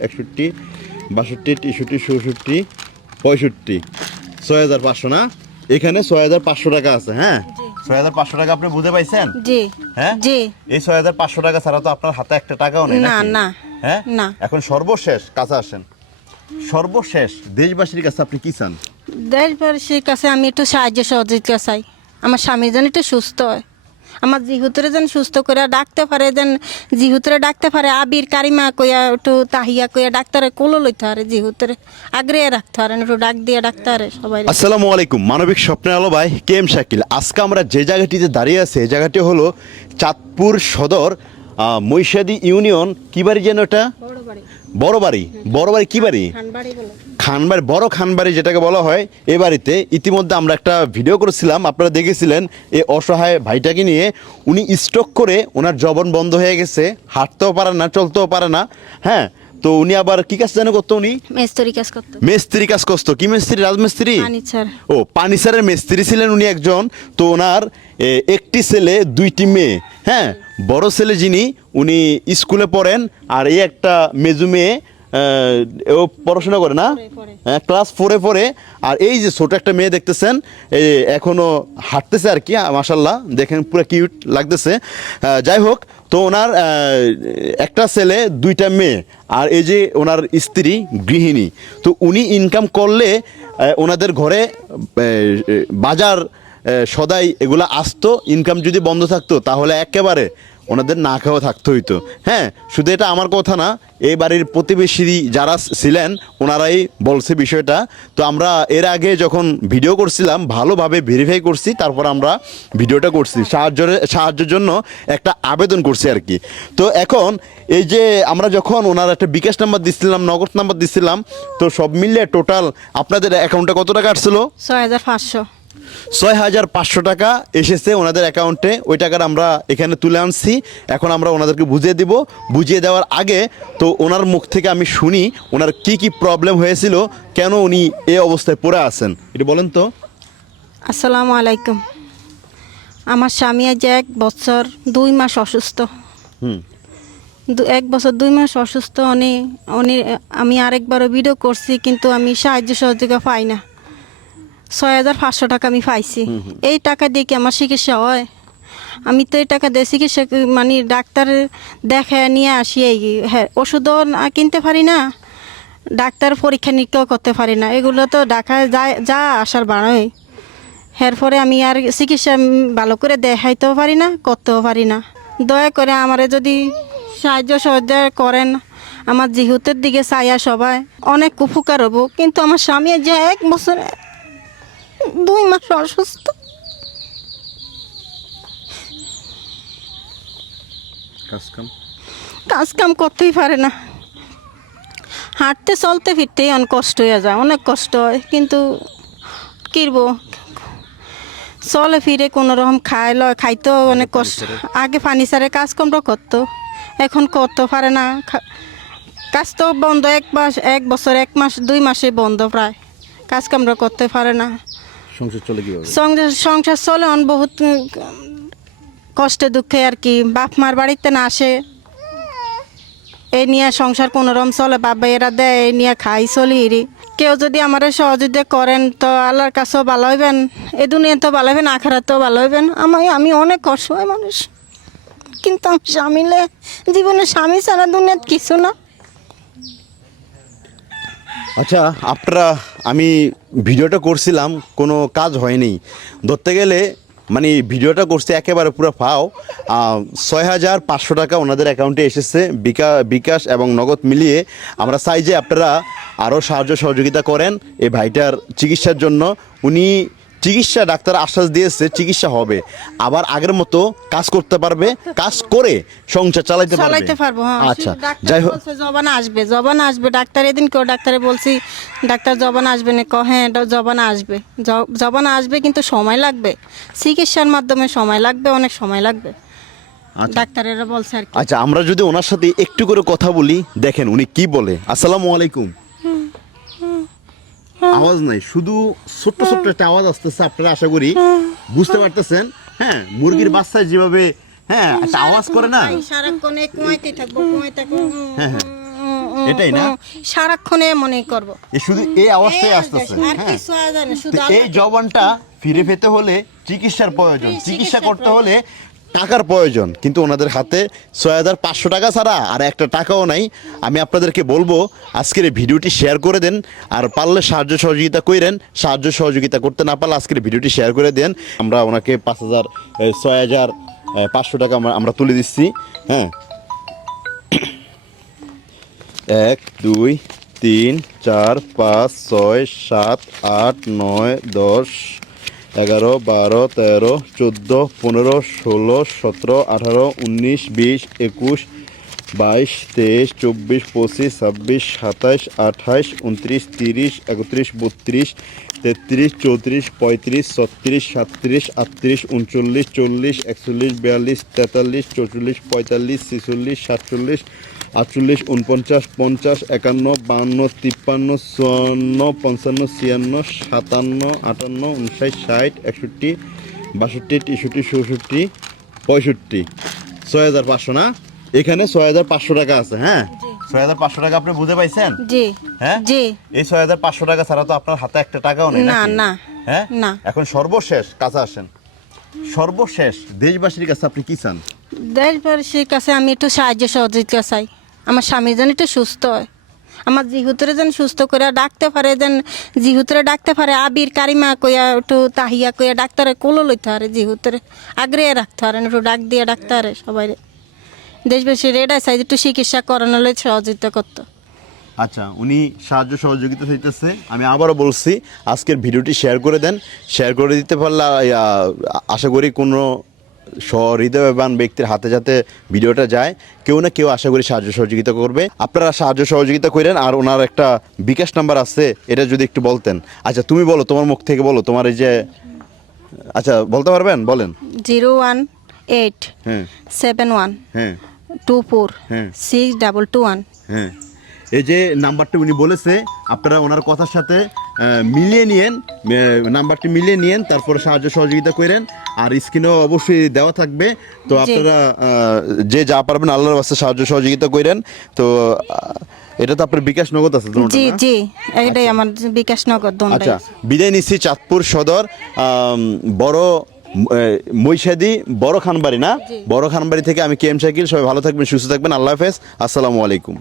একষট্টি বাষট্টি তেষট্টি চৌষট্টি পঁয়ষট্টি। ছয় হাজার পাঁচশো না? এখানে ছয় হাজার পাঁচশো টাকা আছে হ্যাঁ? ছয় হাজার পাঁচশো টাকা আপনি বুঝে পাইছেন? জি। হ্যাঁ? জি। এই ছয় হাজার পাঁচশো টাকা ছাড়া তো আপনার হাতে একটা টাকাও নেই না, না, হ্যাঁ? না। এখন সর্বশেষ কাছে আসেন। সর্বশেষ দেশবাসীর কাছে আপনি কি চান? দেশবাসীর কাছে আমি একটু সাহায্য সহযোগিতা চাই। আমার স্বামী যেন একটু সুস্থ হয়। আমার জিহুতরে যেন সুস্থ করে ডাকতে পারে যেন জিহুতরে ডাকতে পারে আবির কারিমা কইয়া একটু তাহিয়া কইয়া ডাক্তারে কোলো লইতে পারে জিহুতরে আগ্রহে রাখতে পারেন একটু ডাক দিয়ে ডাকতে পারে সবাই। আসসালামু আলাইকুম মানবিক স্বপ্নের আলো ভাই কে এম শাকিল? আজকে আমরা যে জায়গাটিতে দাঁড়িয়ে আছি এই জায়গাটি হলো চাঁদপুর সদর মহিষাদি ইউনিয়ন কি বাড়ি যেন এটা? বড় বাড়ি। বড় বাড়ি। বড় বাড়ি কি বাড়ি? খানবাড়ি বড় খানবাড়ি যেটাকে বলা হয় এ বাড়িতে ইতিমধ্যে আমরা একটা ভিডিও করেছিলাম। আপনারা দেখেছিলেন এই অসহায় ভাইটাকে নিয়ে। উনি স্ট্রোক করে ওনার জবন বন্ধ হয়ে গেছে। হাঁটতেও পারে না চলতেও পারে না। হ্যাঁ তো উনি আবার কি কাজ জানো করতো উনি? মেস্তরি কাজ করতো। মিস্ত্রি কাজ করতো। কি মিস্ত্রি? রাজমিস্ত্রি? ও পানিসারের মিস্ত্রি ছিলেন উনি একজন। তো ওনার একটি ছেলে দুইটি মেয়ে। হ্যাঁ বড় ছেলে যিনি উনি স্কুলে পড়েন। আর এই একটা মেজু মেয়ে ও পড়াশোনা করে না? হ্যাঁ ক্লাস ফোরে পড়ে। আর এই যে ছোট একটা মেয়ে দেখতেছেন এই এখনও হাঁটতেছে আর কি মাসাল্লাহ দেখেন পুরো কিউট লাগতেছে। যাই হোক তো ওনার একটা ছেলে দুইটা মেয়ে আর এই যে ওনার স্ত্রী গৃহিণী। তো উনি ইনকাম করলে ওনাদের ঘরে বাজার সদাই এগুলা আসতো ইনকাম যদি বন্ধ থাকতো তাহলে একেবারে ওনাদের না খাওয়া থাকতে হইতো হ্যাঁ শুধু এটা আমার কথা না, এই বাড়ির প্রতিবেশী যারা ছিলেন, ওনারাই বলছে বিষয়টা। তো আমরা এর আগে যখন ভিডিও করছিলাম, ভালোভাবে ভেরিফাই করছি, তারপর আমরা ভিডিওটা করছি। সাহায্যের সাহায্যের জন্য একটা আবেদন করছি আর কি। তো এখন এই যে আমরা যখন ওনার একটা বিকাশ নাম্বার দিচ্ছিলাম নগদ নাম্বার দিচ্ছিলাম তো সব মিলিয়ে টোটাল আপনাদের অ্যাকাউন্টে কত টাকা আসছিল? ছয় হাজার পাঁচশো। ছয় হাজার পাঁচশো টাকা এসেছে ওনাদের অ্যাকাউন্টে। ওই টাকাটা আমরা এখানে তুলে আনছি। এখন আমরা ওনাদেরকে বুঝিয়ে দিব। বুঝিয়ে দেওয়ার আগে তো ওনার মুখ থেকে আমি শুনি ওনার কি কি প্রবলেম হয়েছিল কেন উনি এ অবস্থায় পড়ে আছেন। এটা বলেন তো। আসসালামু আলাইকুম। আমার স্বামী আজ এক বছর দুই মাস অসুস্থ। হুম। দু- এক বছর দুই মাস অসুস্থ। উনি উনি আমি আরেকবারও ভিডিও করছি কিন্তু আমি সাহায্য সহযোগিতা পাই না। ছয় হাজার পাঁচশো টাকা আমি পাইছি। এই টাকা দিয়ে কি আমার চিকিৎসা হয়? আমি তো এই টাকা দিয়ে চিকিৎসা মানে ডাক্তার দেখে নিয়ে আসি এই হ্যাঁ ওষুধও না কিনতে পারি না ডাক্তার পরীক্ষা নিরীক্ষাও করতে পারি না। এগুলো তো ডাকা যায় যা আসার বাড়ায় এরপরে আমি আর চিকিৎসা ভালো করে দেখাইতেও পারি না করতেও পারি না। দয়া করে আমারে যদি সাহায্য সহযোগিতা করেন আমার জিহুতের দিকে চাইয়া সবাই অনেক উপকার হব। কিন্তু আমার স্বামী যে এক বছরে দুই মাস অসুস্থ। কাজ কাম করতেই পারে না। হাঁটতে চলতে ফিরতেই অনেক কষ্ট হয়ে যায় অনেক কষ্ট হয়। কিন্তু কিরবো? চলে ফিরে কোনো রকম খায় লয় খাইতেও অনেক কষ্ট। আগে ফার্নিচারে কাজকর্ম করতো। এখন করতে পারে না। কাজ তো বন্ধ এক মাস এক বছর এক মাস দুই মাসে বন্ধ প্রায়। কাজকামরা করতে পারে না। সংসার চলে সংসার চলে অন বহুত কষ্টে দুঃখে আর কি। বাপ মার বাড়িতে না আসে এই নিয়ে সংসার কোনোরকম চলে বাবা এরা দেয় এই নিয়ে খাই, চলি কেউ যদি আমার সহযোগিতা করেন, তো আল্লাহর কাছেও ভালো হইবেন, এ দুনিয়া তো ভালো হইবেন, আখারাতেও ভালো হইবেন। আমি আমি অনেক কষ্ট হয় মানুষ। কিন্তু আমি স্বামীলে জীবনে স্বামী ছাড়া দুনিয়াত কিছু না। আচ্ছা আপনারা, আমি ভিডিওটা করছিলাম, কোনো কাজ হয়নি। ধরতে গেলে মানে ভিডিওটা করছে একেবারে পুরো ফাও। ছয় হাজার পাঁচশো টাকা ওনাদের অ্যাকাউন্টে এসেছে, বিকা, বিকাশ এবং নগদ মিলিয়ে। আমরা চাই যে আপনারা আরও সাহায্য সহযোগিতা করেন এই ভাইটার চিকিৎসার জন্য। উনি চিকিৎসা ডাক্তার আশ্বাস দিয়েছে চিকিৎসা হবে। আবার আগের মতো কাজ করতে পারবে কাজ করে সংসার চালাইতে পারবে। চালাইতে পারব হ্যাঁ আচ্ছা যাই হোক। জবান আসবে জবান আসবে। ডাক্তার এদিন কেউ ডাক্তারে বলছি ডাক্তার জবান আসবে না। ক হ্যাঁ জবান আসবে। জবান আসবে কিন্তু সময় লাগবে। চিকিৎসার মাধ্যমে সময় লাগবে অনেক সময় লাগবে। আচ্ছা। ডাক্তারেরা বলছে আর কি। আচ্ছা আমরা যদি ওনার সাথে একটু করে কথা বলি দেখেন উনি কি বলে। আসসালামু আলাইকুম। আওয়াজ নাই শুধু ছোট্ট ছোট্ট একটা আওয়াজ আসতেছে আপনারা আশা করি। বুঝতে পারতেছেন? হ্যাঁ মুরগির বাচ্চা যেভাবে হ্যাঁ একটা আওয়াজ করে না? সারাক্ষণ কুয়াইতে থাকব হ্যাঁ, হ্যাঁ। এটাই না? সারাক্ষণে মনে করব। এ শুধু এই আওয়াজটাই আসতেছে হ্যাঁ। এই জবানটা ফিরে পেতে হলে চিকিৎসার প্রয়োজন। চিকিৎসা করতে হলে টাকার প্রয়োজন, কিন্তু ওনাদের হাতে ছয় হাজার পাঁচশো টাকা ছাড়া আর একটা টাকাও নাই। আমি আপনাদেরকে বলব, আজকের এই ভিডিওটি শেয়ার করে দেন, আর পারলে সাহায্য সহযোগিতা করেন সাহায্য সহযোগিতা করতে না পারলে আজকের ভিডিওটি শেয়ার করে দেন। আমরা ওনাকে পাঁচ হাজার ছয় হাজার পাঁচশো টাকা আমরা- আমরা তুলে দিচ্ছি হ্যাঁ। এক, দুই, তিন, চার, পাঁচ, ছয়, সাত, আট, নয়, দশ এগারো, বারো, তেরো, চোদ্দ, পনেরো, ষোলো, সতেরো, আঠারো, উনিশ, বিশ, একুশ, বাইশ, তেইশ, চব্বিশ, পঁচিশ, ছাব্বিশ সাতাশ আঠাশ উনত্রিশ, তিরিশ, একত্রিশ, বত্রিশ, তেত্রিশ, চৌত্রিশ, পঁয়ত্রিশ, ছত্রিশ সাতত্রিশ আটত্রিশ, উনচল্লিশ, চল্লিশ, একচল্লিশ, বিয়াল্লিশ, তেতাল্লিশ, চৌচল্লিশ, পঁয়তাল্লিশ, ছেচল্লিশ, সাতচল্লিশ আটচল্লিশ উনপঞ্চাশ পঞ্চাশ একান্ন বাহান্ন তিপ্পান্ন চুয়ান্ন পঞ্চান্ন ছিয়ান্ন সাতান্ন আটান্ন উনষাট ষাট একষট্টি বাষট্টি তেষট্টি চৌষট্টি পঁয়ষট্টি। ছয় হাজার পাঁচশো না? এখানে ছয় হাজার পাঁচশো টাকা আছে হ্যাঁ? ছয় হাজার পাঁচশো টাকা আপনি বুঝে পাইছেন? জি। হ্যাঁ? জি। এই ছয় হাজার পাঁচশো টাকা ছাড়া তো আপনার হাতে একটা টাকাও নেই না, না, হ্যাঁ? না। এখন সর্বশেষ কাছে আসেন। সর্বশেষ দেশবাসীর কাছে আপনি কি চান? দেশবাসীর কাছে আমি একটু সাহায্য সহযোগিতা চাই। আমার স্বামী যেন একটু সুস্থ হয়। আমার জিহুতরে যেন সুস্থ করে ডাকতে পারে, যেন জিহুতরে ডাকতে পারে, আবির কারিমা কইয়া একটু তাহিয়া কইয়া ডাক্তারে কোলো লইতে পারে, জিহুতরে আগ্রে রাখতে পারে, একটু ডাক দিয়ে ডাকতে সবাই দেশবাসীর এটাই চাই যে একটু চিকিৎসা করানো হলে সহযোগিতা করতো। আচ্ছা উনি সাহায্য সহযোগিতা চাইতেছে। আমি আবারও বলছি, আজকের ভিডিওটি শেয়ার করে দেন। শেয়ার করে দিতে পারলে আশা করি কোনো সহৃদয়বান ব্যক্তির হাতে যাতে ভিডিওটা যায় কেউ না কেউ আশা করি সাহায্য সহযোগিতা করবে। আপনারা সাহায্য সহযোগিতা করেন আর ওনার একটা বিকাশ নাম্বার আছে এটা যদি একটু বলতেন। আচ্ছা তুমি বলো তোমার মুখ থেকে বলো তোমার এই যে আচ্ছা বলতে পারবেন? বলেন। জিরো ওয়ান এইট হ্যাঁ। সেভেন ওয়ান হ্যাঁ। টু ফোর হ্যাঁ। Six double two one. এই যে নাম্বারটা উনি বলেছে আপনারা ওনার কথার সাথে মিলিয়ে নিয়েন নাম্বারটি মিলিয়ে নিয়েন তারপরে সাহায্য সহযোগিতা করেন আর স্ক্রিনেও অবশ্যই দেওয়া থাকবে। তো আপনারা যে যা পারবেন আল্লাহর বাস্তে সাহায্য সহযোগিতা করেন। তো এটা তো আপনার বিকাশ নগদ আছে জি জি এটাই আমার বিকাশ দণ্ডাই আচ্ছা বিদায় নিচ্ছি চাঁদপুর সদর বড় মৈশাদি বড় খানবাড়ি না? বড় খানবাড়ি থেকে আমি কে এম শাকিল সবাই ভালো থাকবেন সুস্থ থাকবেন আল্লাহ হাফেজ আসসালামু আলাইকুম।